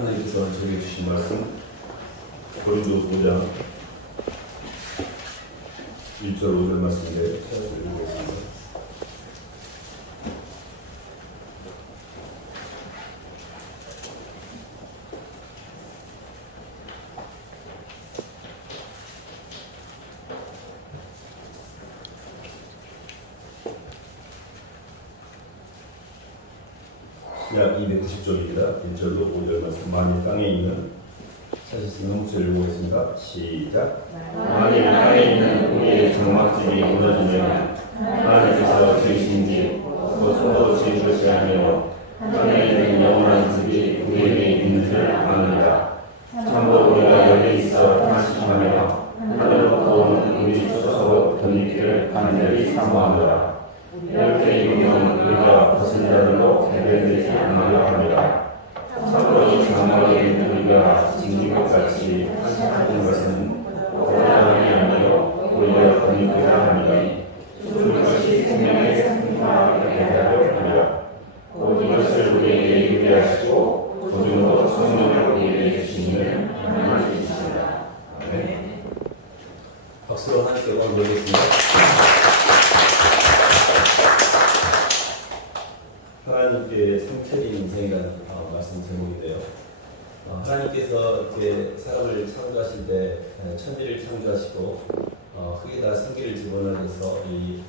하나님께서 저에게 주신 말씀 고린도서 5장 1절 5절 말씀인데 찾아서 읽어보겠습니다. 약 290쪽입니다. 1절로 5절 말씀. 만일 땅에 있는 사실은 목소리 읽어보겠습니다. 시작. 만일 땅에 있는 우리의 장막집이 무너지면 하나님께서 지으신 집, 곧 손으로 지은 것이 아니요 땅에 있는 영원한 집이 우리에게 있는 줄 아느니라. 참고 우리가 여기 있어 탄식하며 하늘로 온 우리 초소 덧입기를 간절히 사모하노라. 이렇게 이루면 우리가 벗은 자들로 대변되지 않으려 합니다. 참으로 이 장막에 있는 우리가 징긴 것 같이 탄식하는 것은 거듭남이 아니요 오히려 덧입기라 하니 죽은 것이 생명의 생명하게 되자려 하니라. 곧 이것을 우리에게 이루게 하시고 도중으로 성령을 우리에게 주시는 하나님이십니다. 아멘. 박수로 하나님께 영광을 돌리겠습니다. 하나님께 상처린 인생이라는 말씀 제목인데요. 하나님께서 이렇게 사람을 창조하실 때 천지를 창조하시고 흙에다 생기를 집어넣어서 이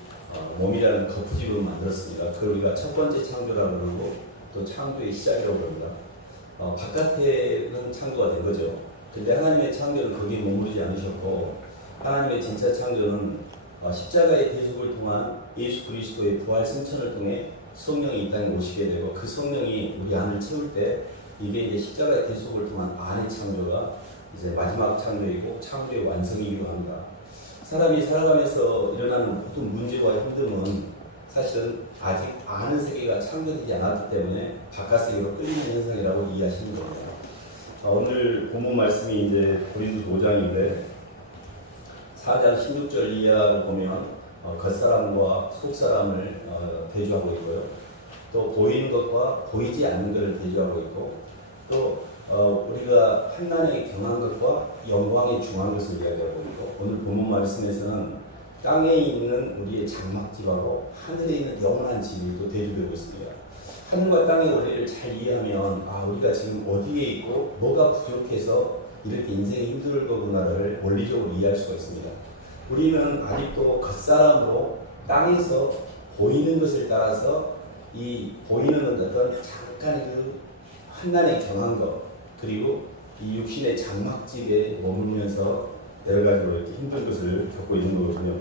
몸이라는 거푸집을 만들었습니다. 그걸 우리가 첫 번째 창조라고 그러고 또 창조의 시작이라고 그럽니다. 바깥에는 창조가 된 거죠. 근데 하나님의 창조는 거기에 머무르지 않으셨고 하나님의 진짜 창조는 십자가의 대속을 통한 예수 그리스도의 부활 승천을 통해 성령이 이 땅에 오시게 되고 그 성령이 우리 안을 채울 때 이게 이제 십자가의 대속을 통한 안의 창조가 이제 마지막 창조이고 창조의 완성이기도 합니다. 사람이 살아가면서 일어나는 모든 문제와 힘듦은 사실은 아직 아는 세계가 창조되지 않았기 때문에 바깥 세계로 끌리는 현상이라고 이해하시는 겁니다. 오늘 본문 말씀이 이제 고린도서 5장인데 4장 16절 이하를 보면 겉사람과 속사람을 대조하고 있고요. 또 보이는 것과 보이지 않는 것을 대조하고 있고 또 우리가 환난에 경한 것과 영광에 중한 것을 이야기하고 있고 오늘 본문 말씀에서는 땅에 있는 우리의 장막집하고 하늘에 있는 영원한 집이 또 대조되고 있습니다. 하늘과 땅의 원리를 잘 이해하면 우리가 지금 어디에 있고 뭐가 부족해서 이렇게 인생이 힘들 거구나를 원리적으로 이해할 수가 있습니다. 우리는 아직도 겉사람으로 땅에서 보이는 것을 따라서 이 보이는 어떤 잠깐 그 환난에 경한 것 그리고 이 육신의 장막집에 머물면서 여러 가지로 이렇게 힘든 것을 겪고 있는 거거든요.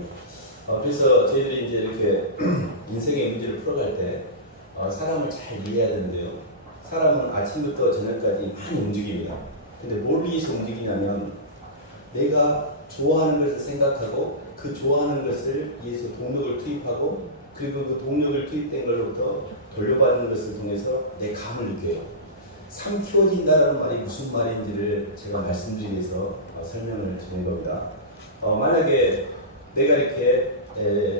그래서 저희들이 이제 이렇게 인생의 문제를 풀어갈 때 사람을 잘 이해해야 되는데요. 사람은 아침부터 저녁까지 많이 움직입니다. 근데 뭘 위해서 움직이냐면 내가 좋아하는 것을 생각하고 그 좋아하는 것을 위해서 동력을 투입하고 그리고 그 동력을 투입된 걸로부터 돌려받는 것을 통해서 내 감을 느껴요. 삼키워진다는 말이 무슨 말인지를 제가 말씀드리기 위해서 설명을 드린 겁니다. 만약에 내가 이렇게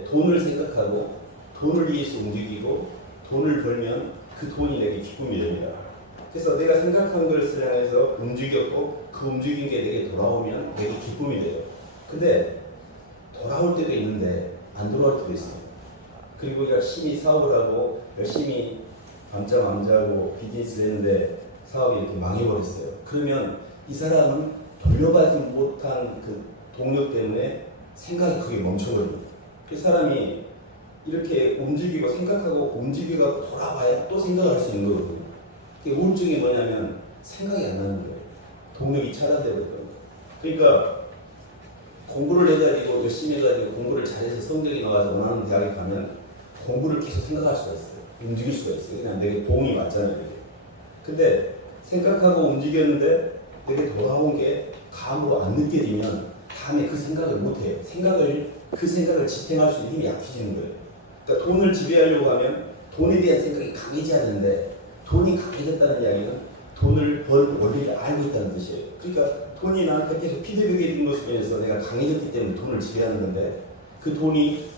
돈을 생각하고 돈을 위해서 움직이고 돈을 벌면 그 돈이 내게 기쁨이 됩니다. 그래서 내가 생각한 것을 향해서 움직였고 그 움직인 게 내게 돌아오면 내게 기쁨이 돼요. 근데 돌아올 때도 있는데 안 돌아올 때도 있어요. 그리고 열심히 사업을 하고 열심히 밤잠 안 자고 비즈니스를 했는데 사업이 이렇게 망해버렸어요. 그러면 이 사람은 돌려받지 못한 그 동력 때문에 생각이 크게 멈춰버립니다. 그 사람이 이렇게 움직이고 생각하고 움직이고 돌아봐야 또 생각을 할 수 있는 거거든요. 우울증이 뭐냐면 생각이 안 나는 거예요. 동력이 차단되거든요. 그러니까 공부를 해가지고 열심히 해가지고 공부를 잘해서 성적이 나와서 원하는 대학에 가면 공부를 계속 생각할 수가 있어요. 움직일 수가 있어요. 그냥 내게 도움이 맞잖아요. 근데 생각하고 움직였는데 내게 돌아온 게 감으로 안 느껴지면 다음에 그 생각을 못해요. 그 생각을 지탱할 수 있는 힘이 약해지는 거예요. 그러니까 돈을 지배하려고 하면 돈에 대한 생각이 강해져야 되는데 돈이 강해졌다는 이야기는 돈을 버는 원리를 알고 있다는 뜻이에요. 그러니까 돈이 나한테 계속 피드백이 있는 것으로 내가 강해졌기 때문에 돈을 지배하는 건데 그 돈이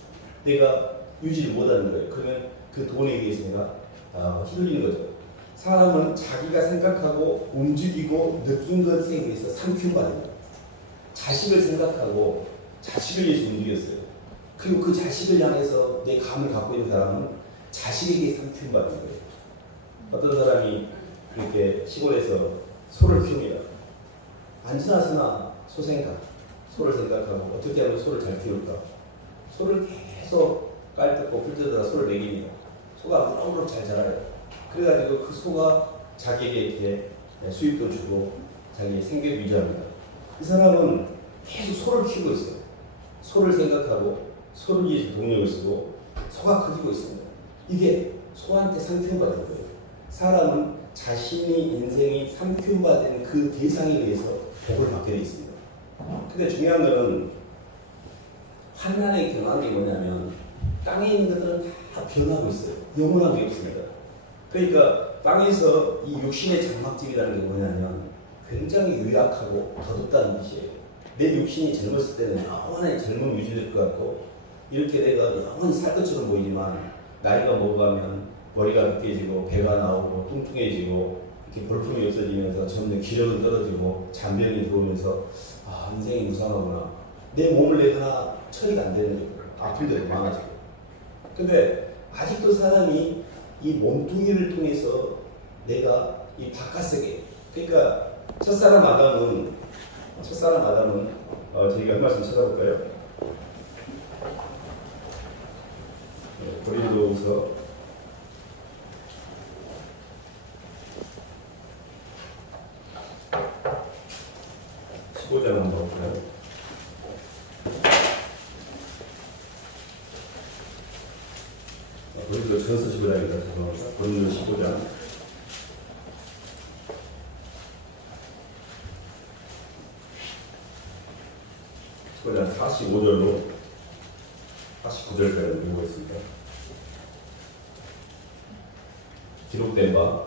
내가 유지를 못하는 거예요. 그러면 그 돈에 의해서 내가 휘둘리는 거죠. 사람은 자기가 생각하고 움직이고 느낀 것에 의해서 삼킴받습니다. 자식을 생각하고 자식을 위해서 움직였어요. 그리고 그 자식을 향해서 내 감을 갖고 있는 사람은 자식에게 삼킴받는 거예요. 어떤 사람이 이렇게 시골에서 소를 키웁니다. 안지나서나 소생각, 소를 생각하고 어떻게 하면 소를 잘 키울까? 소를 계속 깔뜯고 풀뜯다가 소를 먹입니다. 소가 무럭무럭 잘 자라요. 그래가지고 그 소가 자기에게 이렇게 수입도 주고 자기 생계를 유지합니다. 이 사람은 계속 소를 키우고 있어요. 소를 생각하고 소를 위해서 동력을 쓰고 소가 커지고 있습니다. 이게 소한테 삼키움받은 거예요. 사람은 자신의 인생이 삼키움받은 그 대상에 의해서 복을 받게 되어 있습니다. 근데 중요한 거는 환난의 경황이 뭐냐면 땅에 있는 것들은 다 변하고 있어요. 영원한 게 없습니다. 그러니까 땅에서 이 육신의 장막집이라는 게 뭐냐면 굉장히 유약하고 더덥다는 뜻이에요. 내 육신이 젊었을 때는 영원히 젊음 유지될 것 같고 이렇게 내가 영원히 살 것처럼 보이지만 나이가 먹어가면 머리가 벗겨지고 배가 나오고 뚱뚱해지고 이렇게 볼품이 없어지면서 점점 기력은 떨어지고 잔병이 들어오면서 인생이 무상하구나. 내 몸을 내가 처리가 안 되는 거예요. 아플 때도 많아지고. 근데 아직도 사람이 이 몸뚱이를 통해서 내가 이 바깥세계, 그러니까 첫사람 아담은 저희가 한 말씀 찾아볼까요? 고린도후서 15장 한번 볼까요? 고린도 전서 15장입니다. 죄송합니다. 고린도 15장 15장 45절로 49절까지 읽고 있습니다. 기록된 바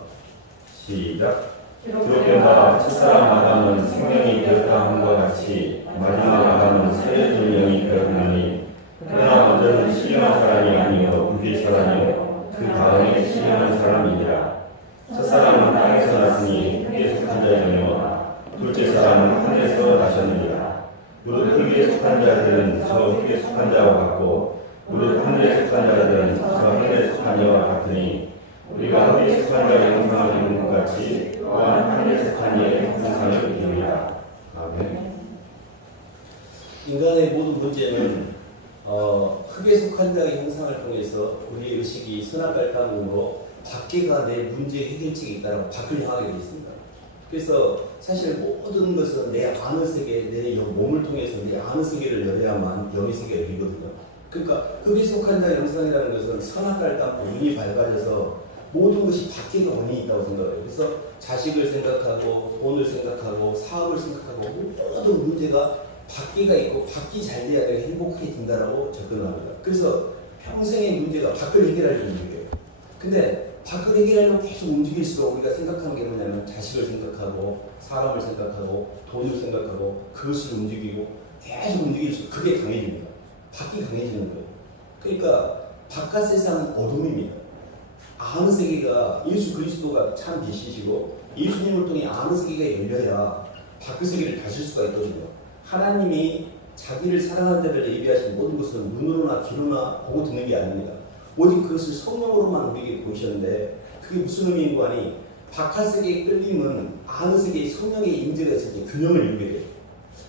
시작. 기록된 바 첫사람 아담은 생명이 되었다 함과 같이 마지막 아담은 세워진 영이 되었나니 그러나 먼저는 신령한 사람이 아니요 불빛 사람이요 그 다음에 신령한 사람이니라. 첫사람은 땅에서 났으니 흙에 속한 자이며 둘째 사람은 하늘에서 나셨느니라. 무릇 흙에 속한 자들은 저 흙에 속한 자와 같고 무릇 하늘에 속한 자들은 저 하늘에 속한 자와 같으니 우리가 흙에 속한 자의 형상을 입은 것 같이 또한 하늘에 속한 자의 형상을 입으리라. 아멘. 인간의 모든 문제는 흙에 속한 자의 형상을 통해서 우리의 의식이 선악갈등으로 밖에가 내 문제 해결책이 있다라고 밖을 향하게 되어 있습니다. 그래서 사실 모든 것은 내 아는 세계, 내 몸을 통해서 내 아는 세계를 열어야만 영의 세계를 열리거든요. 그러니까 흙에 속한 자의 형상이라는 것은 선악갈등, 눈이 밝아져서 모든 것이 밖에가 원인이 있다고 생각해요. 그래서 자식을 생각하고 돈을 생각하고 사업을 생각하고 모든 문제가 밖에가 있고 밖이 잘 돼야 내가 행복하게 된다라고 접근을 합니다. 그래서 평생의 문제가 밖을 해결할 문제예요. 근데 밖을 해결하려고 계속 움직일수록 우리가 생각하는 게 뭐냐면 자식을 생각하고 사람을 생각하고 돈을 생각하고 그것을 움직이고 계속 움직일수록 그게 강해집니다. 밖이 강해지는 거예요. 그러니까 바깥 세상은 어둠입니다. 아는 세계가 예수 그리스도가 참 빛이시고 예수님을 통해 아는 세계가 열려야 밖의 세계를 가질 수가 있거든요. 하나님이 자기를 사랑하는 자들을 예비하신 모든 것은 눈으로나 귀로나 보고 듣는 게 아닙니다. 오직 그것을 성령으로만 우리에게 보이셨는데 그게 무슨 의미인고 하니 바깥 세계의 끌림은 아는 세계의 성령의 임재가 있을 때 균형을 이루게 돼요.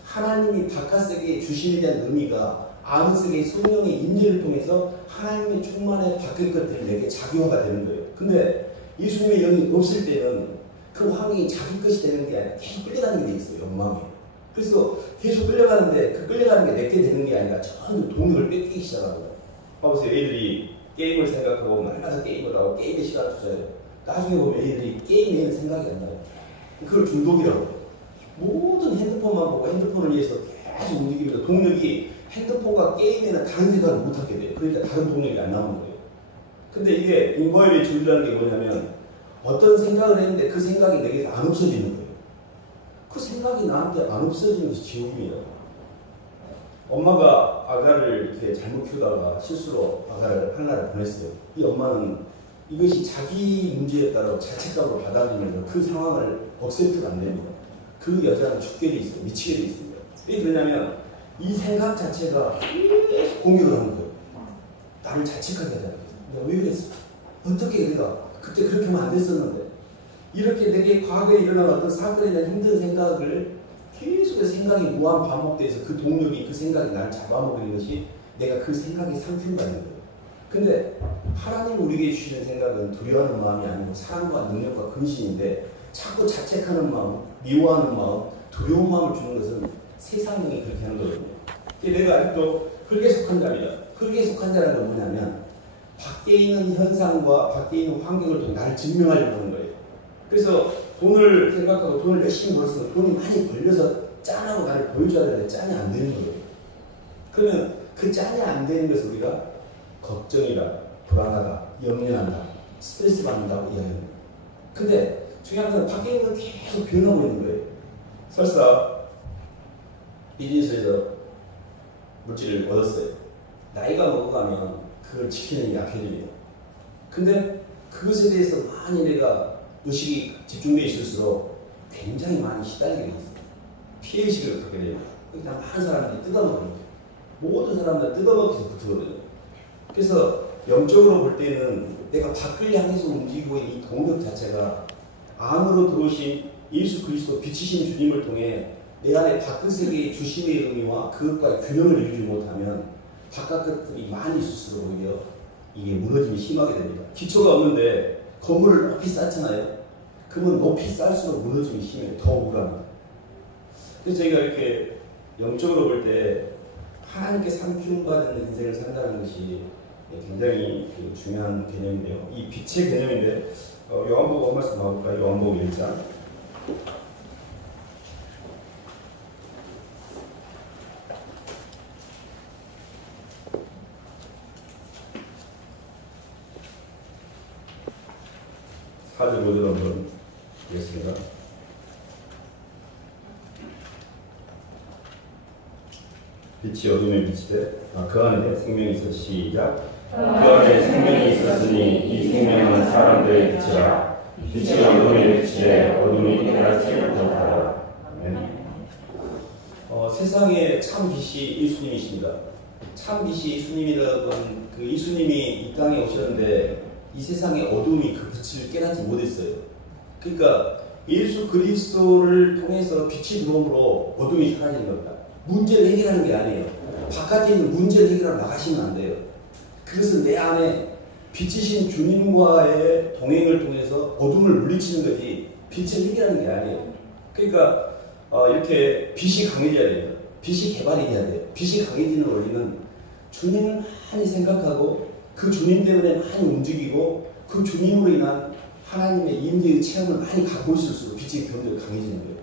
하나님이 바깥 세계에 주심에 대한 의미가 아는 세계의 성령의 임재를 통해서 하나님의 충만의 밖의 것들이 내게 자기화가 되는 거예요. 근데 예수님의 영이 없을 때는 그 환경이 자기 것이 되는 게 아니라 계속 끌려가는 게 돼 있어요. 영망에. 그래서 계속 끌려가는데 그 끌려가는 게 내게 되는 게 아니라 전부 동력을 뺏기기 시작합니다. 봐보세요. 애들이 게임을 생각하고 말마다 게임을 하고 게임에 시간을 투자해요. 나중에 보면 애들이 게임에는 생각이 안 나요. 그걸 중독이라고 해요. 모든 핸드폰만 보고 핸드폰을 위해서 계속 움직이면서 동력이 핸드폰과 게임에는 다른 생각을 못하게 돼요. 그러니까 다른 동력이 안 나오는 거예요. 근데 이게 인과의 주의라는 게 뭐냐면 어떤 생각을 했는데 그 생각이 내게서 안 없어지는 거예요. 그 생각이 나한테 안 없어지는 것이 지옥이에요. 엄마가 아가를 이렇게 잘못 키우다가 실수로 아가를 하나를 보냈어요. 이 엄마는 이것이 자기 문제였다고 자책감으로 받아들이면서 그 상황을 억셉트가 안 됩니다. 그 여자는 죽게 돼 있어요. 미치게 돼 있습니다. 왜 그러냐면 이 생각 자체가 계속 공격을 하는 거예요. 나를 자책하게 하잖아요. 내가 왜 그랬어? 어떻게 내가 그때 그렇게 하면 안 됐었는데, 이렇게 내게 과거에 일어난 어떤 사건에 대한 힘든 생각을 계속해서 생각이 무한 반복돼서 그 동력이 그 생각이 나를 잡아먹는 것이 내가 그 생각이 삼키는 거예요. 근데 하나님 우리에게 주시는 생각은 두려워하는 마음이 아니고 사랑과 능력과 근신인데, 자꾸 자책하는 마음, 미워하는 마음, 두려운 마음을 주는 것은 세상이 그렇게 하는 거거든요. 내가 아직도 흙에 속한 자입니다. 흙에 속한 자라는 건 뭐냐면 밖에 있는 현상과 밖에 있는 환경을 통해 나를 증명하려고 하는 거예요. 그래서 돈을 생각하고 돈을 열심히 벌었으면 돈이 많이 벌려서 짠하고 나를 보여줘야 되는데 짠이 안 되는 거예요. 그러면 그 짠이 안 되는 것을 우리가 걱정이다, 불안하다, 염려한다, 스트레스 받는다고 이야기합니다. 근데 중요한 건 밖에 있는 건 계속 변하고 있는 거예요. 설사 비즈니스에서 물질을 얻었어요. 나이가 먹어가면 그걸 지키는 게 약해집니다. 근데 그것에 대해서 많이 내가 의식이 집중되어 있을수록 굉장히 많이 시달리게 되어 있습니다. 피해의식을 갖게 됩니다. 그러니까 많은 사람들이 뜯어먹어요. 모든 사람들 뜯어먹기서 붙거든요. 그래서 영적으로 볼 때는 내가 밖을 향해서 움직이고 있는 이 동력 자체가 안으로 들어오신 예수 그리스도 빛이신 주님을 통해 내 안에 밖의 세계의 주심의 의미와 그것과의 균형을 이루지 못하면 바깥 것들이 많이 있을수록 오히려 이게 무너짐이 심하게 됩니다. 기초가 없는데 건물을 높이 쌓잖아요. 그러면 높이 쌓을수록 무너짐이 심해요. 더 우울합니다. 그래서 저희가 이렇게 영적으로 볼 때 하나님께 삼킴받는 인생을 산다는 것이 굉장히 중요한 개념인데요. 이 빛의 개념인데 요한복음 한 말씀 나올까요? 요한복음 1장. 사절 5절 한번 보겠습니다. 빛이 어둠에 비치되 그 안에 생명이 있어. 시작. 그 안에 생명이 있었으니 이 생명은 사람들의 빛이라. 빛이 어둠에 비치되 어둠이 깨닫지 못하더라. 세상의 참 빛이 예수님이십니다. 참 빛이 예수님이라는 그 예수님이 이 땅에 오셨는데 이 세상의 어둠이 그 빛을 깨닫지 못했어요. 그러니까 예수 그리스도를 통해서 빛이 들어옴으로 어둠이 사라지는 겁니다. 문제를 해결하는 게 아니에요. 바깥에 있는 문제를 해결하러 나가시면 안 돼요. 그것은 내 안에 빛이신 주님과의 동행을 통해서 어둠을 물리치는 거지 빛을 해결하는 게 아니에요. 그러니까 이렇게 빛이 강해져야 돼요. 빛이 개발이 돼야 돼요. 빛이 강해지는 원리는 주님을 많이 생각하고 그 주님 때문에 많이 움직이고 그 주님으로 인한 하나님의 임재의 체험을 많이 갖고 있을수록 빛이 점점 강해지는 거예요.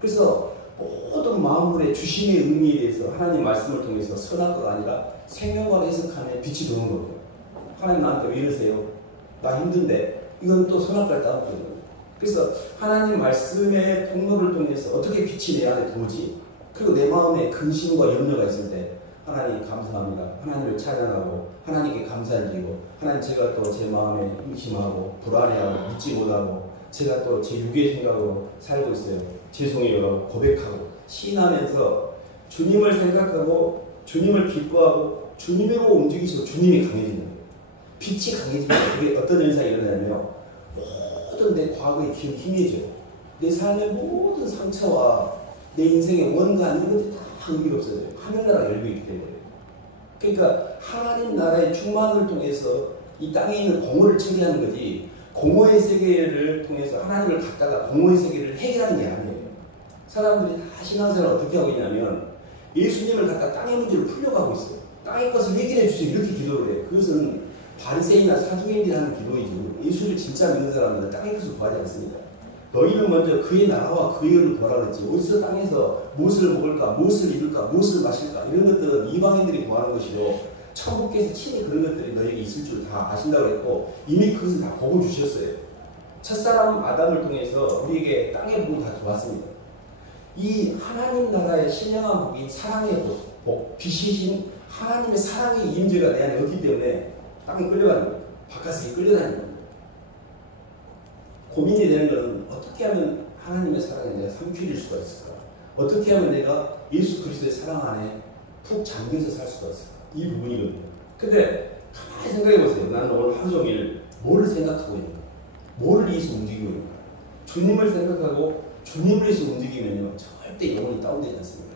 그래서 모든 마음물의 주심의 의미에 대해서 하나님 말씀을 통해서 선악과가 아니라 생명과 해석하는 빛이 도는 거예요. 하나님 나한테 왜 이러세요? 나 힘든데 이건 또 선악과를 따먹거든요. 그래서 하나님 말씀의 통로를 통해서 어떻게 빛이 내 안에 들어오지? 그리고 내 마음에 근심과 염려가 있을 때 하나님 감사합니다. 하나님을 찬양하고 하나님께 감사를 드리고 하나님 제가 또 제 마음에 의심하고 불안해하고 믿지 못하고 제가 또 제 육의 생각으로 살고 있어요. 죄송해요라고 고백하고 시인하면서 주님을 생각하고 주님을 기뻐하고 주님으로 움직이시고 주님이 강해지는 거예요. 빛이 강해지면 그게 어떤 현상이 일어나냐면 모든 내 과거의 기억이 희미해져요. 내 삶의 모든 상처와 내 인생의 원간 이런 것들이 다 의미가 없어져요. 하늘나라가 열려 있기 때문에. 그러니까 하나님 나라의 충만을 통해서 이 땅에 있는 공허를 처리하는 거지 공허의 세계를 통해서 하나님을 갖다가 공허의 세계를 해결하는 게 아니에요. 사람들이 다 신앙생활을 어떻게 하고 있냐면 예수님을 갖다 땅의 문제를 풀려가고 있어요. 땅의 것을 해결해 주세요. 이렇게 기도를 해요. 그것은 바리새인이나 사두개인들이 하는 기도이지 예수를 진짜 믿는 사람들은 땅의 것을 구하지 않습니다. 너희는 먼저 그의 나라와 그의 의를 구하라 그랬지 어디서 땅에서 무엇을 먹을까, 무엇을 입을까, 무엇을 마실까 이런 것들은 이방인들이 구하는 것이고 천국께서 친히 그런 것들이 너희에게 있을 줄 다 아신다고 했고 이미 그것을 다 복을 주셨어요. 첫사람 아담을 통해서 우리에게 땅의 복을 다 주었습니다. 이 하나님 나라의 신령한 복인 사랑의 복, 빛이신 하나님의 사랑의 임재가 내 안에 없기 때문에 땅에 끌려가는 거예요. 바깥에 끌려다니는 겁니다. 고민이 되는 것은 어떻게 하면 하나님의 사랑에 내가 삼키릴 수가 있을까? 어떻게 하면 내가 예수 그리스도의 사랑 안에 푹 잠겨서 살 수가 있을까? 이 부분이거든요. 근데 가만히 생각해 보세요. 나는 오늘 하루 종일 뭐를 생각하고 있는가? 뭐를 위해서 움직이고 있는가? 주님을 생각하고 주님을 위해서 움직이면요 절대 영혼이 다운되지 않습니다.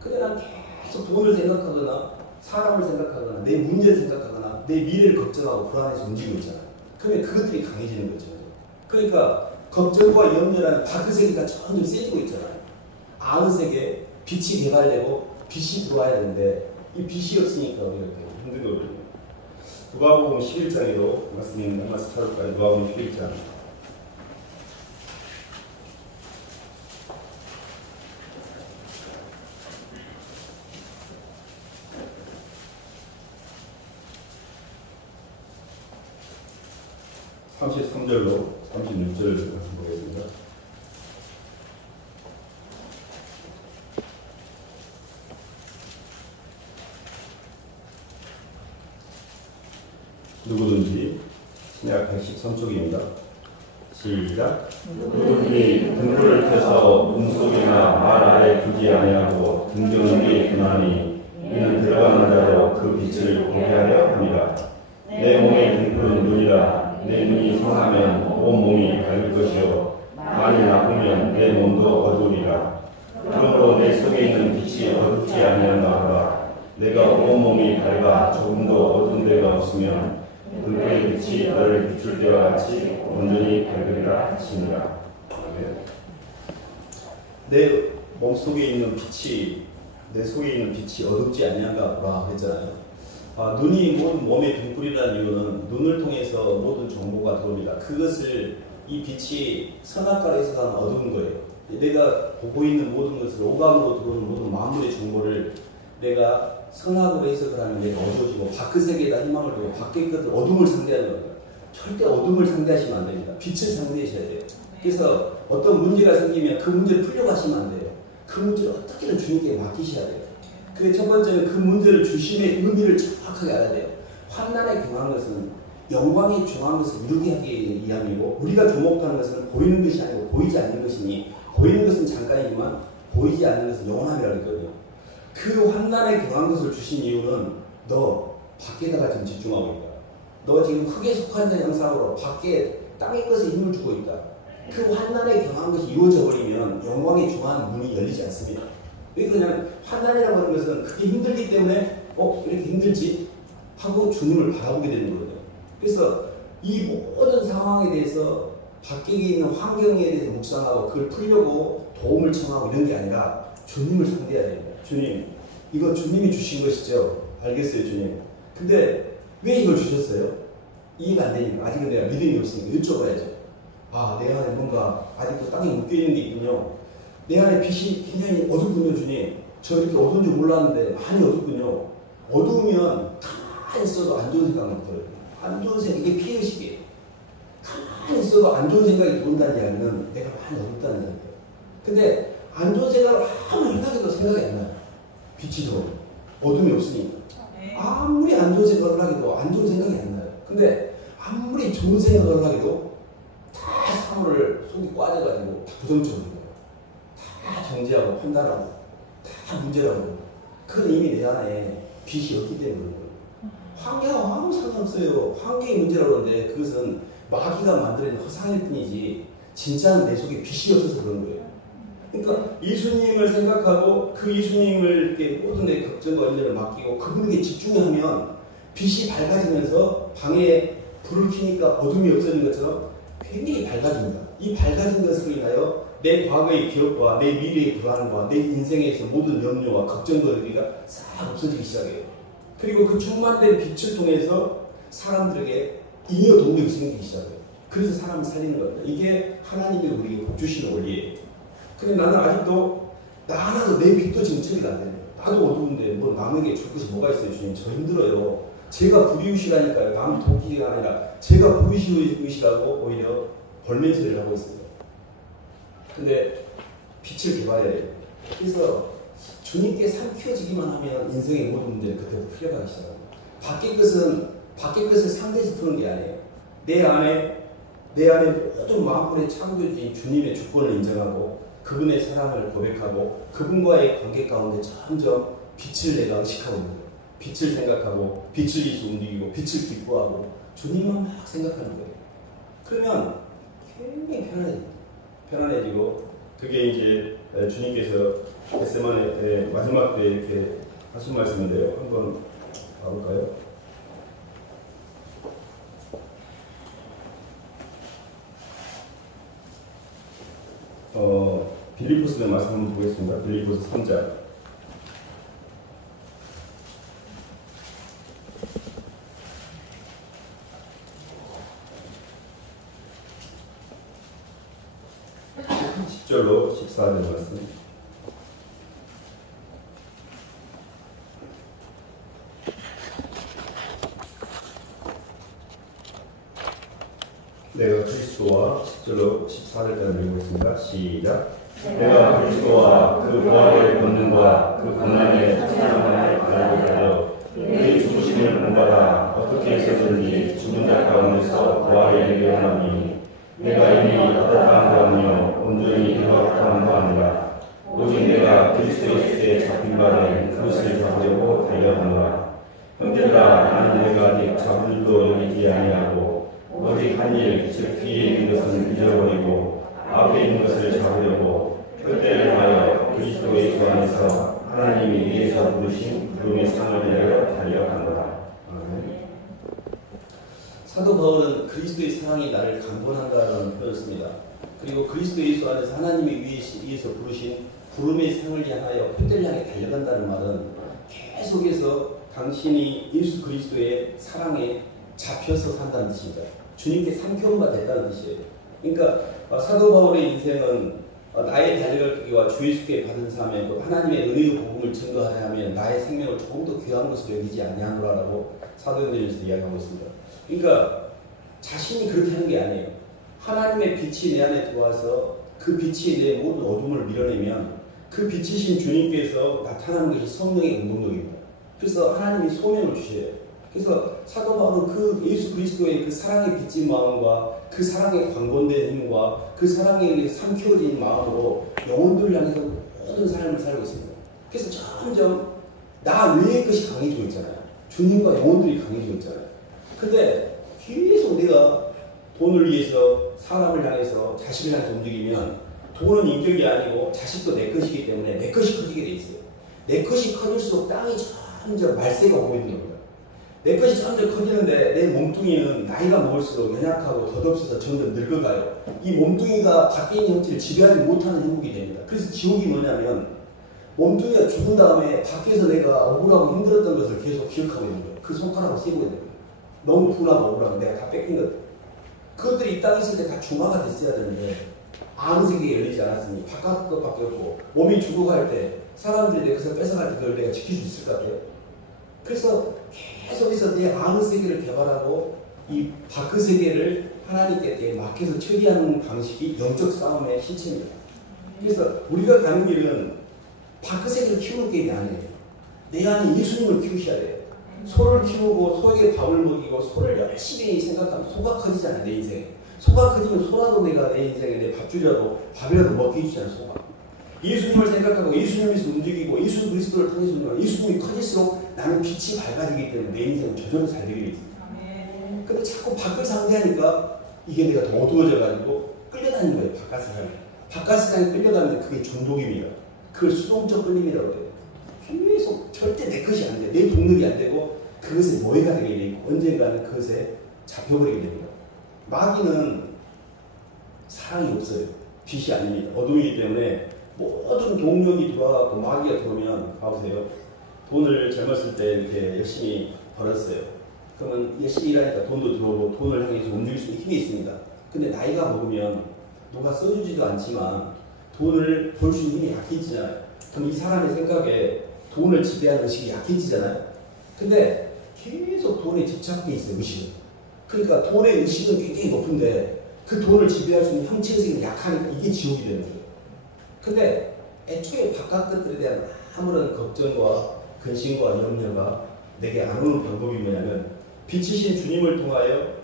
근데 난 계속 돈을 생각하거나 사람을 생각하거나 내 문제를 생각하거나 내 미래를 걱정하고 불안해서 움직이고 있잖아요. 그러면 그것들이 강해지는 거죠. 그러니까 걱정과 염려라는 다크세계가 점점 세지고 있잖아요. 아흔세계 빛이 개발되고 빛이 들어와야 되는데 이 빛이 없으니까 우리가 이렇게 힘든 거거든요. 누가복음 11장에도 말씀이 있는 한 말씀 찾을까요? 누가복음 11장 33절로 36절을 말씀 보겠습니다. 누구든지 신약 113쪽입니다. 시작. 누구든지 등불을 켜서 문 속이나 말 아래 두지 아니하고 등등 위에 두나니 이는 들어가는 자로 그 빛을 보게 하려 합니다. 내 몸의 등불은 눈이라. 내 눈이 성하면 온 몸이 밝을 것이요 많이 나쁘면 내 몸도 어두우리라. 그러므로 내 속에 있는 빛이 어둡지 아니한가 하라. 내가 온 몸이 밝아 조금도 어두운 데가 없으면 불빛의 빛이 너를 비출 때와 같이 온전히 밝으리라 하시니라. 내 몸속에 있는 빛이 내 속에 있는 빛이 어둡지 아니한가 했잖아요. 눈이 몸의 등불이라는 이유는 눈을 통해서 모든 정보가 들어옵니다. 그것을 이 빛이 선악과로 해석하면 어두운 거예요. 내가 보고 있는 모든 것을 오감으로 들어오는 모든 만물의 정보를 내가 선악으로 해석을 하면 내가 어두워지고 밖의 세계에다 희망을 두고 밖의 것들 어둠을 상대하는 겁니다. 절대 어둠을 상대하시면 안 됩니다. 빛을 상대하셔야 돼요. 그래서 어떤 문제가 생기면 그 문제를 풀려고 하시면 안 돼요. 그 문제를 어떻게든 주님께 맡기셔야 돼요. 근데 첫 번째는 그 문제를 주심의 의미를 정확하게 알아야 돼요. 환난에 경한 것은 영광에 중한 것을 이루게 하기 위함이고 우리가 주목하는 것은 보이는 것이 아니고 보이지 않는 것이니 보이는 것은 잠깐이지만 보이지 않는 것은 영원함이라고 했거든요. 그 환난에 경한 것을 주신 이유는 너 밖에다가 지금 집중하고 있다. 너 지금 흙에 속한 자 형상으로 밖에 땅의 것에 힘을 주고 있다. 그 환난에 경한 것이 이루어져 버리면 영광에 중한 문이 열리지 않습니다. 왜 그러냐면 환난이라고 하는 것은 그게 힘들기 때문에 이렇게 힘들지 하고 주님을 바라보게 되는 거거든요. 그래서 이 모든 상황에 대해서 밖에 있는 환경에 대해서 묵상하고 그걸 풀려고 도움을 청하고 이런 게 아니라 주님을 상대해야 됩니다. 주님, 이거 주님이 주신 것이죠. 알겠어요, 주님. 근데 왜 이걸 주셨어요? 이해가 안 되니까 아직은 내가 믿음이 없으니까 여쭤봐야죠. 내 안에 뭔가 아직도 땅에 묶여있는 게 있군요. 내 안에 빛이 굉장히 어둡군요, 주님. 저 이렇게 어두운 줄 몰랐는데 많이 어둡군요. 어두우면 가만히 있어도 안 좋은 생각만 들어요. 안 좋은 생각, 이게 피의식이에요. 가만히 있어도 안 좋은 생각이 든다는 이야기는 내가 많이 어둡다는 이야기예요. 근데 안 좋은 생각을 아무리 생각해도 생각이 안 나요. 빛이 들어오면. 어둠이 없으니까. 아무리 안 좋은 생각을 하기도 안 좋은 생각이 안 나요. 근데 아무리 좋은 생각을 하기도 다 사물을 속이 꽈져가지고 다 부정적으로 다 정지하고 판단하고 다 문제라고. 그건 이미 내 안에 빛이 없기 때문에 그런 거예요. 환경하고 아무 상관없어요. 환경이 문제라고 하는데 그것은 마귀가 만들어낸 허상일 뿐이지 진짜는 내 속에 빛이 없어서 그런 거예요. 그러니까 예수님을 생각하고 그 예수님을 이렇게 모든 내 걱정과 염려를 맡기고 그분에게 집중하면 빛이 밝아지면서 방에 불을 켜니까 어둠이 없어진 것처럼 굉장히 밝아집니다. 이 밝아진 것으로 인하여 내 과거의 기억과 내 미래의 불안과 내 인생에서 모든 염려와 걱정거리가 싹 없어지기 시작해요. 그리고 그 충만된 빛을 통해서 사람들에게 잉여 동력이 생기기 시작해요. 그래서 사람을 살리는 겁니다. 이게 하나님이 우리에게 복 주시는 원리예요. 근데 나는 아직도 나 하나도 내 빛도 지금 처리가 안 됩니다. 나도 어두운데 뭐 남에게 줄 것이 뭐가 있어요, 주님. 저 힘들어요. 제가 불이웃이라니까요. 남 도끼가 아니라 제가 불이웃이라고 오히려 벌면소리를 하고 있습니다. 근데 빛을 개발해야 돼요. 그래서 주님께 삼켜지기만 하면 인생의 모든 문제는 그때부터 풀려가기 시작합니다. 밖의 것을 상대해서 푸는 게 아니에요. 내 안에 내 안에 모든 만물의 창조주인 주님의 주권을 인정하고 그분의 사랑을 고백하고 그분과의 관계 가운데 점점 빛을 내가 의식하고 있는 거예요. 빛을 생각하고 빛을 위해서 움직이고 빛을 기뻐하고 주님만 막 생각하는 거예요. 그러면 굉장히 편안해지고 그게 이제 주님께서 겟세마네 마지막 때 이렇게 하신 말씀인데요. 한번 봐볼까요? 빌립보서의 말씀 한번 보겠습니다. 빌립보서 3장. 절로 14절 말씀. 내가 그리스도와 10절로 14절까지 읽겠습니다. 시작. 내가 그리스도와 그 부활의 권능과 그 고난의 사랑을 알고자 하여 그의 죽으심을 본받아 어떻게 해서든지 죽은 자 가운데서 부활에 이르려 하노니 내가 이미 따뜻한 거하며 온전히 행복한 거 아니라 오직 내가 그리스도 예수에 잡힌 바는 그것을 잡으려고 달려가노라. 형제들아, 나는 내가 아직 잡을 일도 여기지 아니하고 오직 한 일, 즉 뒤에 있는 것은 잊어버리고 앞에 있는 것을 잡으려고 그때를 하여 그리스도 예수 안에서 하나님이 위에서 부르신 부름의 상을 위하여 달려가노라. 사도 바울은 그리스도의 사랑이 나를 강권한다는 표현을 씁니다. 그리고 그리스도 예수 안에서 하나님이 위에서 부르신 부름의 상을 향하여 표대를 향해 달려간다는 말은 계속해서 당신이 예수 그리스도의 사랑에 잡혀서 산다는 뜻입니다. 주님께 삼켜온 바 됐다는 뜻이에요. 그러니까 사도 바울의 인생은 나의 달려갈 길과 주 예수께 받은 사명에 하나님의 은혜의 복음을 증거하려 하면 나의 생명을 조금 더 귀한 것으로 여기지 아니하노라라고 사도행전에서 이야기하고 있습니다. 그러니까 자신이 그렇게 하는 게 아니에요. 하나님의 빛이 내 안에 들어와서 그 빛이 내 모든 어둠을 밀어내면 그 빛이신 주님께서 나타나는 것이 성령의 운동력입니다. 그래서 하나님이 소명을 주셔요. 그래서 사도 바울은 그 예수 그리스도의 그 사랑에 빚진 마음과 그 사랑에 광범된 힘과 그 사랑에 의해 삼켜진 마음으로 영혼들을 향해서 모든 삶을 살고 있습니다. 그래서 점점 나 외의 것이 강해지고 있잖아요. 주님과 영혼들이 강해지고 있잖아요. 근데 계속 내가 돈을 위해서 사람을 향해서 자식을 향해서 움직이면 돈은 인격이 아니고 자식도 내 것이기 때문에 내 것이 커지게 돼 있어요. 내 것이 커질수록 땅이 점점 말세가 오고 있는 겁니다. 내 것이 점점 커지는데 내 몸뚱이는 나이가 먹을수록 연약하고 덧없어서 점점 늙어가요. 이 몸뚱이가 밖에 있는 형체를 지배하지 못하는 행복이 됩니다. 그래서 지옥이 뭐냐면 몸뚱이가 죽은 다음에 밖에서 내가 억울하고 힘들었던 것을 계속 기억하고 있는 거예요. 그 손가락을 쓰고 있는 거예요. 너무 분하고 억울하고 내가 다 뺏긴 것. 그것들이 이 땅에 있을 때 다 중화가 됐어야 되는데 아무 세계에 열리지 않았으니 바깥 것밖에 없고 몸이 죽어갈 때 사람들이 내 것을 뺏어갈 때 그걸 내가 지킬 수 있을 것 같아요. 그래서 계속해서 내 안의 세계를 개발하고 이 밖의 세계를 하나님께 내 맡겨서 처리하는 방식이 영적 싸움의 실체입니다. 그래서 우리가 가는 길은 밖의 세계를 키우는 게 아니에요. 내 안에 예수님을 키우셔야 돼요. 소를 키우고 소에게 밥을 먹이고 소를 열심히 생각하면 소가 커지잖아요. 내 인생에. 소가 커지면 소라도 내가 내 인생에 내 밥줄이라도 밥이라도 먹게 해주잖아요. 소가. 예수님을 생각하고 예수님에서 움직이고 예수 그리스도를 통해서 움직이고 예수님이 커질수록 나는 빛이 밝아지기 때문에 내 인생은 저절로 잘 되게 돼 있습니다. 근데 자꾸 밖을 상대하니까 이게 내가 더 어두워져가지고 끌려다니는 거예요. 바깥 세상에. 바깥 세상에 끌려가면 그게 중독입니다. 그걸 수동적 끌림이라고 해요. 계속 절대 내 것이 안 돼. 내 동력이 안 되고 그것에 모해가 되게 돼 있고 언젠가는 그것에 잡혀버리게 됩니다. 마귀는 사랑이 없어요. 빛이 아닙니다. 어둠이기 때문에 모든 동력이 들어와서 마귀가 들어오면 봐보세요. 돈을 젊었을 때 이렇게 열심히 벌었어요. 그러면 열심히 일하니까 돈도 들어오고 돈을 향해서 움직일 수 있는 힘이 있습니다. 근데 나이가 먹으면 누가 써주지도 않지만 돈을 벌 수 있는 힘이 약해지잖아요. 그럼 이 사람의 생각에 돈을 지배하는 의식이 약해지잖아요. 근데 계속 돈에 집착돼 있어요. 의식은. 그러니까 돈의 의식은 굉장히 높은데 그 돈을 지배할 수 있는 형체의식은 약하니까 이게 지옥이 되는 거예요. 근데 애초에 바깥 것들에 대한 아무런 걱정과 근심과 염려가 내게 안 오는 방법이 뭐냐면 빛이신 주님을 통하여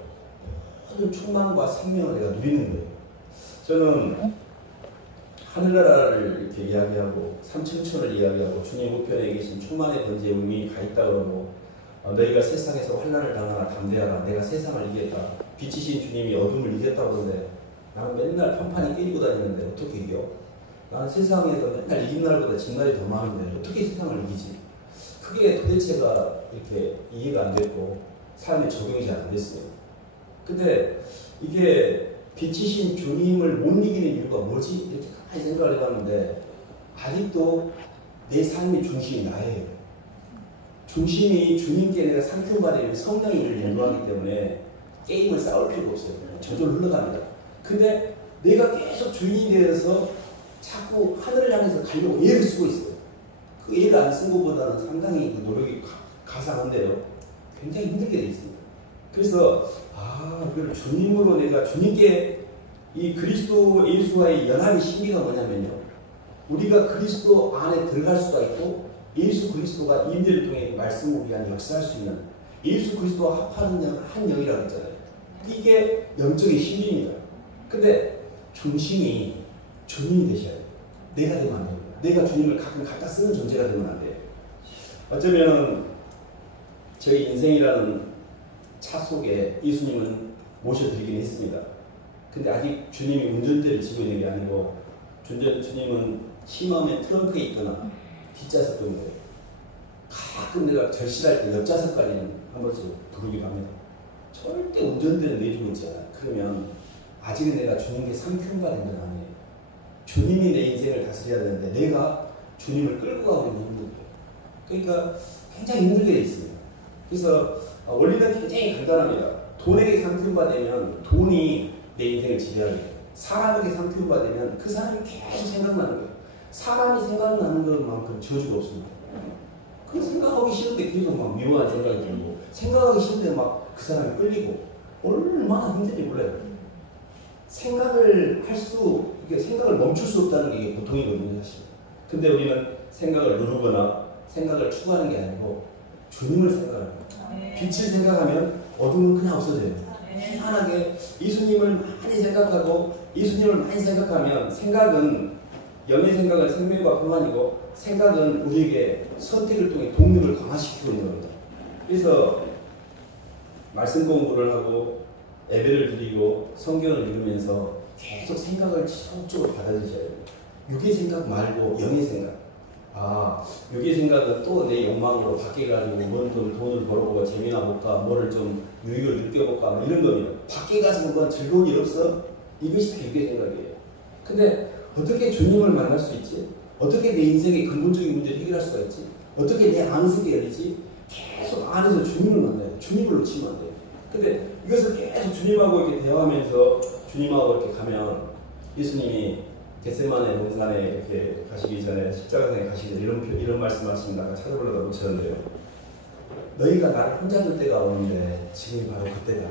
모든 충만과 생명을 내가 누리는 거예요. 저는 하늘나라를 이렇게 이야기하고 삼층천을 이야기하고 주님 우편에 계신 충만의 번제에 의미 가 있다 그러고 너희가 세상에서 환난을 당하나 담대하라 내가 세상을 이겼다. 빛이신 주님이 어둠을 이겼다고 그러는데 나는 맨날 판판이 깨리고 다니는데 어떻게 이겨? 나는 세상에서 맨날 이긴 날보다 진 날이 더 많은데 어떻게 세상을 이기지? 그게 도대체가 이렇게 이해가 안 됐고 삶에 적용이 잘 안 됐어요. 근데 이게 빛이신 주님을 못 이기는 이유가 뭐지? 이렇게 가만히 생각을 해봤는데 아직도 내 삶의 중심이 나예요. 중심이 주님께 내가 상품받으면 성령이 이를 인도하기 때문에 게임을 싸울 필요가 없어요. 저절로 흘러갑니다. 근데 내가 계속 주인이 되어서 자꾸 하늘을 향해서 가려고 애를 쓰고 있어요. 그 애를 안 쓴 것보다는 상당히 그 노력이 가상한데요. 굉장히 힘들게 되어 있습니다. 그래서 그걸 주님으로 내가 주님께 이 그리스도 예수와의 연합의 신비가 뭐냐면요. 우리가 그리스도 안에 들어갈 수가 있고 예수 그리스도가 임재를 통해 말씀을 우리 안에 역사할 수 있는 예수 그리스도와 합하는 한 영이라고 했잖아요. 이게 영적인 신비입니다. 근데 중심이 주님이 되셔야 돼요. 내가 되면 안 돼요. 내가 주님을 가끔 갖다 쓰는 존재가 되면 안 돼요. 어쩌면 저희 인생이라는 차 속에 예수님은 모셔드리긴 했습니다. 근데 아직 주님이 운전대를 쥐고 있는 게 아니고 주님은 심하면 트렁크에 있거나 뒷좌석 정도에 가끔 내가 절실할 때 옆좌석까지는 한 번씩 부르기도 합니다. 절대 운전대를 내주고 있잖아요. 그러면 아직은 내가 주님께 상품받은 건 아니에요. 주님이 내 인생을 다스려야 되는데 내가 주님을 끌고 가고 있는 힘든 거예요. 그러니까 굉장히 힘들게 돼 있습니다. 그래서 원리는 굉장히 간단합니다. 돈에게 상품받으면 돈이 내 인생을 지배하게 돼요. 사람에게 상품받으면 그 사람이 계속 생각나는 거예요. 사람이 생각나는 것만큼 저주가 없습니다. 그 생각하기 싫은데 계속 막 묘한 생각이 들고 생각하기 싫은데 막 그 사람이 끌리고 얼마나 힘든지 몰라요. 생각을 생각을 멈출 수 없다는 게 보통이거든요, 사실. 근데 우리는 생각을 누르거나 생각을 추구하는 게 아니고 주님을 생각하는 거예요. 빛을 생각하면 어둠은 그냥 없어져요. 희한하게 예수님을 많이 생각하고 예수님을 많이 생각하면 생각은 영의 생각은 생명과 평안이고 생각은 우리에게 선택을 통해 동력을 강화시키고 있는 겁니다. 그래서 말씀 공부를 하고 예배를 드리고 성경을 읽으면서 계속 생각을 지속적으로 받아들이셔야 돼요. 육의 생각 말고 영의 생각. 육의 생각은 또 내 욕망으로 밖에 가지고 돈을 벌어보고 재미나 볼까, 뭐를 좀 유익을 느껴볼까, 뭐 이런 겁니다. 밖에 가서 뭐 즐거운 일 없어? 이것이 다 육의 생각이에요. 근데 어떻게 주님을 만날 수 있지? 어떻게 내 인생의 근본적인 문제를 해결할 수가 있지? 어떻게 내 안색이 열리지? 계속 안에서 주님을 만나야 돼요. 주님을 놓치면 안 돼요. 근데 이것을 계속 주님하고 이렇게 대화하면서 주님하고 이렇게 가면 예수님이 겟세마네 동산에 이렇게 가시기 전에 십자가상에 가시기 전에 이런 말씀하시면 아까 찾아보려다 못 찾았는데요. 너희가 나를 혼자 둘 때가 오는데 지금이 바로 그때다.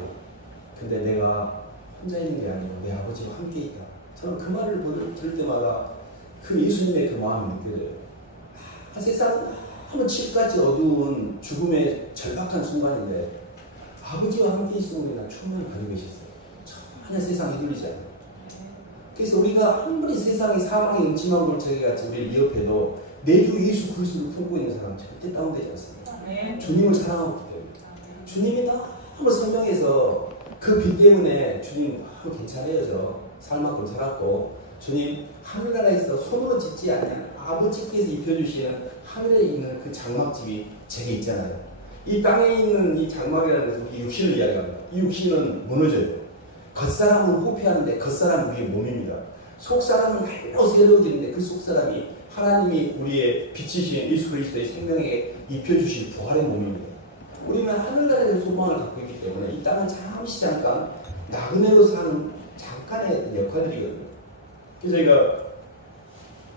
근데 내가 혼자 있는 게 아니고 내 아버지와 함께 있다. 저는 그 말을 들을 때마다 그 예수님의 그 마음이 느껴져요. 세상 너무 칠까지 어두운 죽음의 절박한 순간인데 아버지와 함께 있으면 우리가 충분히 가지고 계셨어요. 전혀 세상이 들리지 않아요. 그래서 우리가 아무리 세상이 사망의 음침한 골짜기 같이 우리를 위협해도 내 주 예수 그리스도를 품고 있는 사람은 절대 다운되지 않습니다. 주님을 사랑하고 때문에. 주님이 너무 선명해서 그 빛 때문에 주님 괜찮아요. 저 살만큼 살았고 주님 하늘나라에서 손으로 짓지 않는 아버지께서 입혀주시는 하늘에 있는 그 장막집이 제게 있잖아요. 이 땅에 있는 이 장막이라는 것은 우리 육신을 이야기합니다. 이 육신은 무너져요. 겉사람은 호피하는데 겉사람은 우리의 몸입니다. 속사람은 날로 새로워지는데 그 속사람이 하나님이 우리의 빛이신 예수 그리스도의 생명에 입혀주신 부활의 몸입니다. 우리는 하늘나라의 소망을 갖고 있기 때문에 이 땅은 잠깐 나그네로 사는 잠깐의 역할들이거든요. 그래서 저희가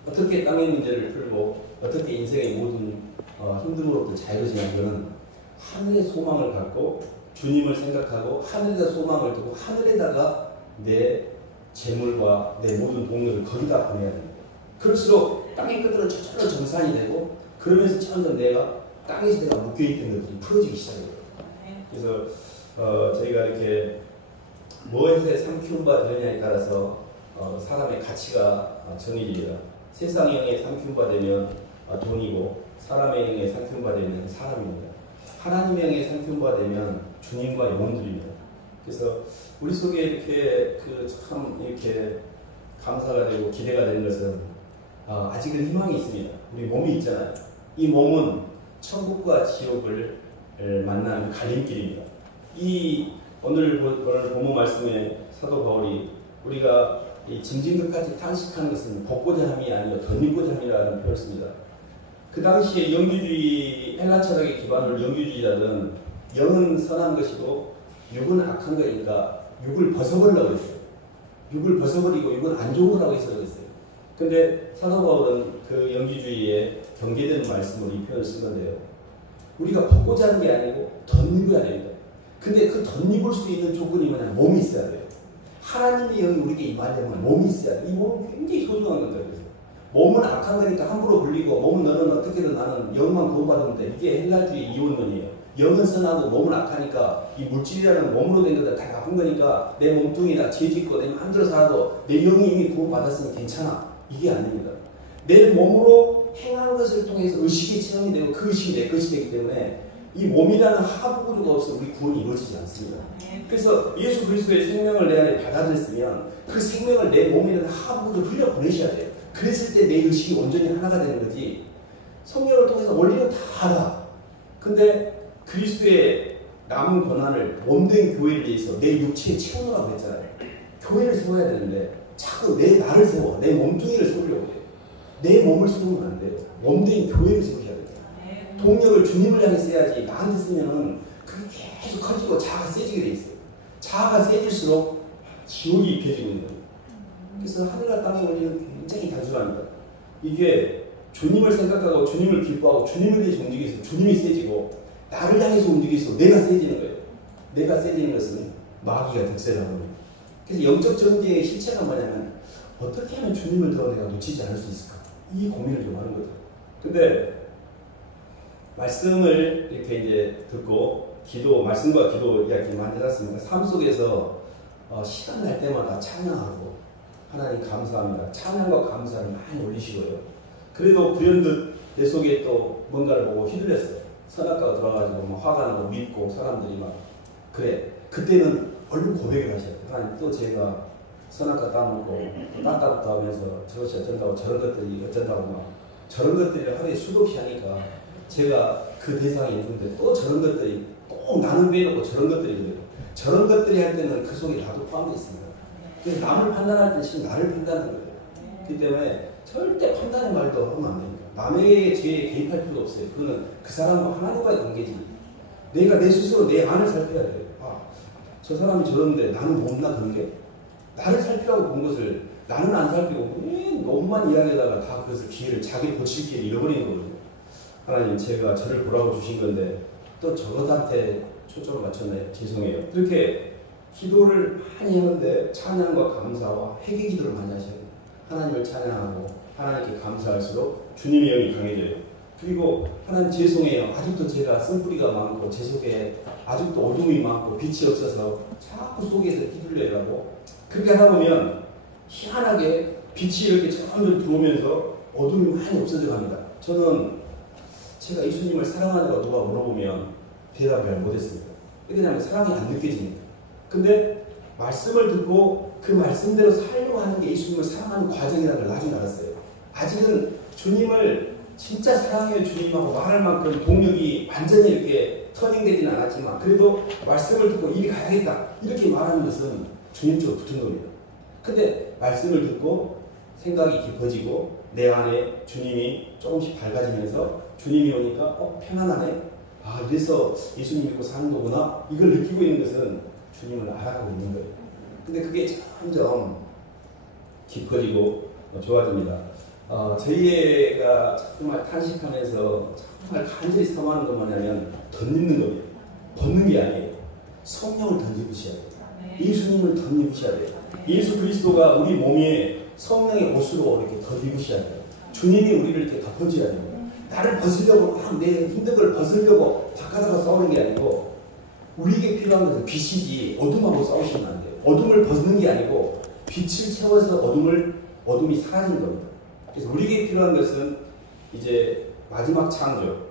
어떻게 땅의 문제를 풀고 어떻게 인생의 모든 힘듦으로부터 자유로워지냐는 것은 하늘의 소망을 갖고 주님을 생각하고 하늘에다 소망을 두고 하늘에다가 내 재물과 내 모든 동력을 거기다 보내야 됩니다. 그럴수록 땅의 끝으로 저절로 정산이 되고 그러면서 점점 내가 땅에서 내가 묶여있던 것들이 풀어지기 시작해요. 그래서 저희가 이렇게 무엇에 삼키운 바 되느냐에 따라서 사람의 가치가 정해집니다. 세상의 영에 삼키운 바 되면 돈이고, 사람의 영에 삼키운 바 되면 사람입니다. 하나님의 영에 삼키운 바 되면 주님과 영혼들입니다. 그래서 우리 속에 이렇게 참 이렇게 감사가 되고 기대가 되는 것은 아직은 희망이 있습니다. 우리 몸이 있잖아요. 이 몸은 천국과 지옥을 만나는 갈림길입니다. 이 오늘 본문 말씀에 사도 바울이 우리가 이 짐진것까지 탄식하는 것은 벗고자 함이 아니라 덧입고자 함이라는 표현을 씁니다. 그 당시에 영주주의, 헬라 철학의 기반으로 영주주의자들은 영은 선한 것이고 육은 악한 거니까 육을 벗어버리려고 했어요. 육을 벗어버리고 육은 안 좋은 거라고 해서 그랬어요. 근데 사도 바울은 그 영주주의에 경계되는 말씀으로 이 표현을 쓴 건데요. 우리가 벗고자 하는 게 아니고 덧입어야 됩니다. 근데 그 덧입을 수 있는 조건이 뭐냐면 몸이 있어야 돼요. 하나님의 영이 우리에게 임하려면 몸이 있어야 돼요. 이 몸은 굉장히 소중한 겁니다. 그래서 몸은 악한 거니까 함부로 불리고, 몸은 너는 어떻게든 나는 영만 구원받으면 돼. 이게 헬라주의 이원론이에요. 영은 선하고 몸은 악하니까 이 물질이라는 몸으로 된 것들 다 나쁜 거니까 내 몸뚱이나 죄짓고 내 마음대로 살아도 내 영이 이미 구원받았으면 괜찮아. 이게 아닙니다. 내 몸으로 행하는 것을 통해서 의식이 체험이 되고 그 의식이 내 것이 되기 때문에 이 몸이라는 하부 구조가 없으면 우리 구원이 이루어지지 않습니다. 그래서 예수 그리스도의 생명을 내 안에 받아들였으면 그 생명을 내 몸이라는 하부 구조로 흘려보내셔야 돼요. 그랬을 때 내 의식이 온전히 하나가 되는 거지. 성령을 통해서 원리는 다 알아. 근데 그리스도의 남은 권한을 몸된 교회를 위해서 내 육체에 채우라고 했잖아요. 교회를 세워야 되는데 자꾸 내 나를 세워, 내 몸뚱이를 세우려고 해요. 내 몸을 세우면 안 돼요. 몸된 교회를 세우셔야 돼요. 동력을 주님을 향해 써야지. 나한테 쓰면은 그게 계속 커지고 자아가 세지게 돼 있어요. 자아가 세질수록 지옥이 입혀지고 있는 거예요. 그래서 하늘과 땅의 원리는 굉장히 단순합니다. 이게 주님을 생각하고 주님을 기뻐하고 주님을 위해서 움직여서 주님이 세지고, 나를 향해서 움직여서 내가 세지는 거예요. 내가 세지는 것은 마귀가 득세라는 거예요. 그래서 영적 전쟁의 실체가 뭐냐면 어떻게 하면 주님을 더 내가 놓치지 않을 수 있을까? 이 고민을 좀 하는 거죠. 근데 말씀을 이렇게 이제 듣고 말씀과 기도 이야기 많이 해놨습니다. 삶 속에서 시간 날 때마다 찬양하고 하나님 감사합니다. 찬양과 감사를 많이 올리시고요. 그래도 불현듯 내 속에 또 뭔가를 보고 휘둘렸어요. 선악과가 들어와가지고 막 화가 나고 믿고 사람들이 막 그래. 그때는 얼른 고백을 하셔야 돼요. 하나님 또 제가 선악과 따먹고 따따부터 하면서 저것이 어쩐다고 저런 것들이 어쩐다고 막 저런 것들을 하루에 수도 없이 하니까 제가 그 대상이 있는데 또 저런 것들이 꼭 나는 빼놓고 저런 것들이 그래요. 저런 것들이 할 때는 그 속에 나도 포함되어 있습니다. 그래서 남을 판단할 때는 지금 나를 판단하는 거예요. 그렇기 때문에 절대 판단의 말도 하면 안 됩니다. 남의 죄에 개입할 필요가 없어요. 그거는 그 사람과 하나님과의 관계지. 내가 내 스스로 내 안을 살펴야 돼요. 저 사람이 저런데 나는 못나 그런 게 나를 살피라고 본 것을 나는 안 살피고 너무만 이야기하다가 다 그것을 기회를 자기 고칠 기회를 잃어버리는 거거든요. 하나님 제가 저를 보라고 주신 건데 또 저것한테 초점을 맞췄나요? 죄송해요. 그렇게 기도를 많이 하는데 찬양과 감사와 회개 기도를 많이 하셔야 돼요. 하나님을 찬양하고 하나님께 감사할수록 주님의 영이 강해져요. 그리고 하나님 죄송해요. 아직도 제가 쓴뿌리가 많고 제 속에 아직도 어둠이 많고 빛이 없어서 자꾸 속에서 휘둘려가고 그렇게 하다 보면 희한하게 빛이 이렇게 점점 들어오면서 어둠이 많이 없어져 갑니다. 저는 제가 예수님을 사랑하느라고 누가 물어보면 대답을 잘 못했습니다. 왜냐하면 사랑이 안 느껴지니까. 근데 말씀을 듣고 그 말씀대로 살려고 하는 게 예수님을 사랑하는 과정이라는 걸 나중에 알았어요. 아직은 주님을 진짜 사랑해요 주님하고 말할 만큼 동력이 완전히 이렇게 터닝되지는 않았지만 그래도 말씀을 듣고 이리 가야겠다 이렇게 말하는 것은 주님처럼 붙은 겁니다. 근데 말씀을 듣고 생각이 깊어지고 내 안에 주님이 조금씩 밝아지면서 주님이 오니까 편안하네. 이래서 예수님 믿고 사는 거구나. 이걸 느끼고 있는 것은 주님을 알아가고 있는 거예요. 근데 그게 점점 깊어지고 좋아집니다. 저희가 정말 탄식하면서 정말 간절히 사모하는 것 뭐냐면 덧입는 거예요. 벗는 게 아니에요. 성령을 덧입으셔야 돼요. 예수님을 덧입으셔야 돼요. 예수 그리스도가 우리 몸에 성령의 옷으로 이렇게 덧입으셔야 돼요. 주님이 우리를 이렇게 덮어줘야 돼요. 나를 벗으려고 막 내 힘든 걸 벗으려고 바깥하고 싸우는 게 아니고 우리에게 필요한 것은 빛이지 어둠하고 싸우시면 안 돼요. 어둠을 벗는 게 아니고 빛을 채워서 어둠이 사라진 겁니다. 그래서 우리에게 필요한 것은 이제 마지막 창조,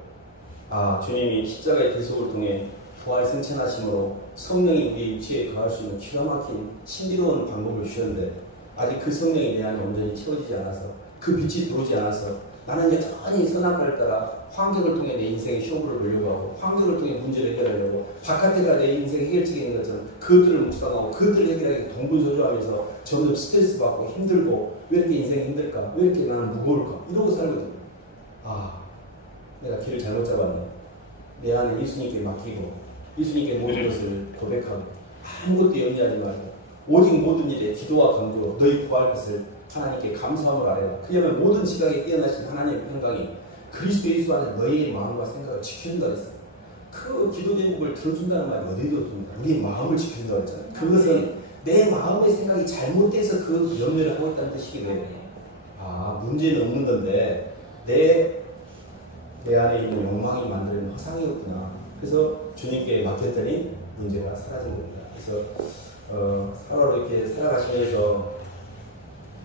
주님이 십자가의 대속을 통해 부활 승천하심으로 성령이 우리 육체에 거할 수 있는 기가 막힌 신비로운 방법을 주셨는데 아직 그 성령이 내 안에 온전히 채워지지 않아서 그 빛이 들어오지 않아서 나는 여전히 선악과를 따라 환경을 통해 내 인생의 쇼부를 보려고 하고 환경을 통해 문제를 해결하려고 바깥에가 내 인생 해결책이 있는 것처럼 그것들을 묵상하고 그것들을 해결하기 동분서주하면서 점점 스트레스 받고 힘들고 왜 이렇게 인생이 힘들까? 왜 이렇게 나는 무거울까? 이러고 살거든요. 내가 길을 잘못 잡았네. 내 안에 예수님께 맡기고 예수님께 모든 것을 고백하고 아무것도 염려하지 말고 오직 모든 일에 기도와 간구로 너희 구할 것을 하나님께 감사함을 아뢰라. 그러면 모든 지각에 뛰어나신 하나님의 평강이 그리스도 예수 안에 너희의 마음과 생각을 지켜준다 그랬어요. 그 기도 제목을 들어준다는 말이 어디도 없습니다. 우리의 마음을 지켜준다고 했잖아요. 그것은 내 마음의 생각이 잘못돼서 그 염려를 하고 있다는 뜻이기도 해요. 문제는 없는 건데 내 안에 있는 욕망이 만드는 허상이었구나. 그래서 주님께 맡겼더니 문제가 사라진 겁니다. 그래서 서로 이렇게 살아가시면서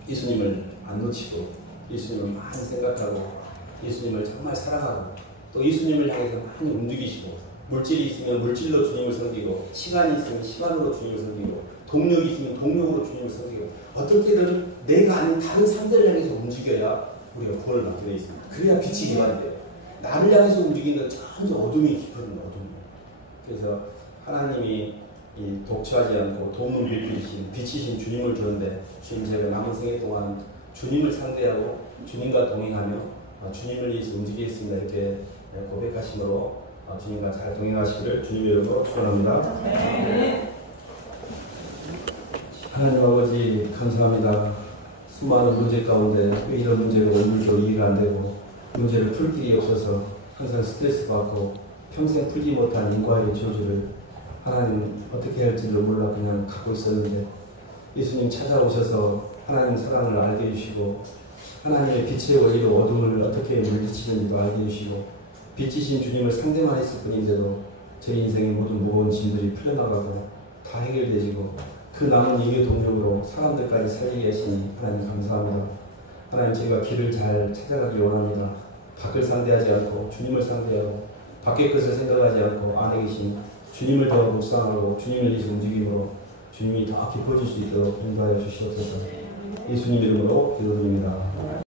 예수님을 안 놓치고 예수님을 많이 생각하고 예수님을 정말 사랑하고 또 예수님을 향해서 많이 움직이시고 물질이 있으면 물질로 주님을 섬기고 시간이 있으면 시간으로 주님을 섬기고 동력이 있으면 동력으로 주님을 섬기고 어떨 때는 내가 아닌 다른 삶들을 향해서 움직여야 우리가 구원을 받게 되어 있습니다. 그래야 빛이 개발이 돼요. 나를 향해서 움직이는 점점 어둠이 깊어진다. 어둠이. 그래서 하나님이 이 독처하지 않고 도움을 빌리신 빛이신 주님을 주는데 주님 제가 남은 생애 동안 주님을 상대하고 주님과 동행하며 주님을 위해서 움직이겠습니다. 이렇게 고백하심으로 주님과 잘 동행하시기를 주님의 이름으로 축원합니다. 하나님 아버지 감사합니다. 수많은 문제 가운데 왜 이런 문제가 오늘도 이해가 안 되고 문제를 풀 길이 없어서 항상 스트레스 받고 평생 풀지 못한 인과의 저주를 하나님 어떻게 할지를 몰라 그냥 갖고 있었는데 예수님 찾아오셔서 하나님 사랑을 알게 해주시고 하나님의 빛의 원리로 어둠을 어떻게 물리치는지도 알게 해주시고 빛이신 주님을 상대만 했을 뿐인데도 제 인생의 모든 무거운 짐들이 풀려나가고 다 해결되지고 그 남은 이유 동력으로 사람들까지 살리게 하시니 하나님 감사합니다. 하나님 제가 길을 잘 찾아가길 원합니다. 밖을 상대하지 않고 주님을 상대하고 밖의 것을 생각하지 않고 안에 계신 주님을 더 묵상하고 주님을 위해서 움직임으로 주님이 더 기뻐질 수 있도록 인도하여 주시옵소서. 예수님 이름으로 기도드립니다.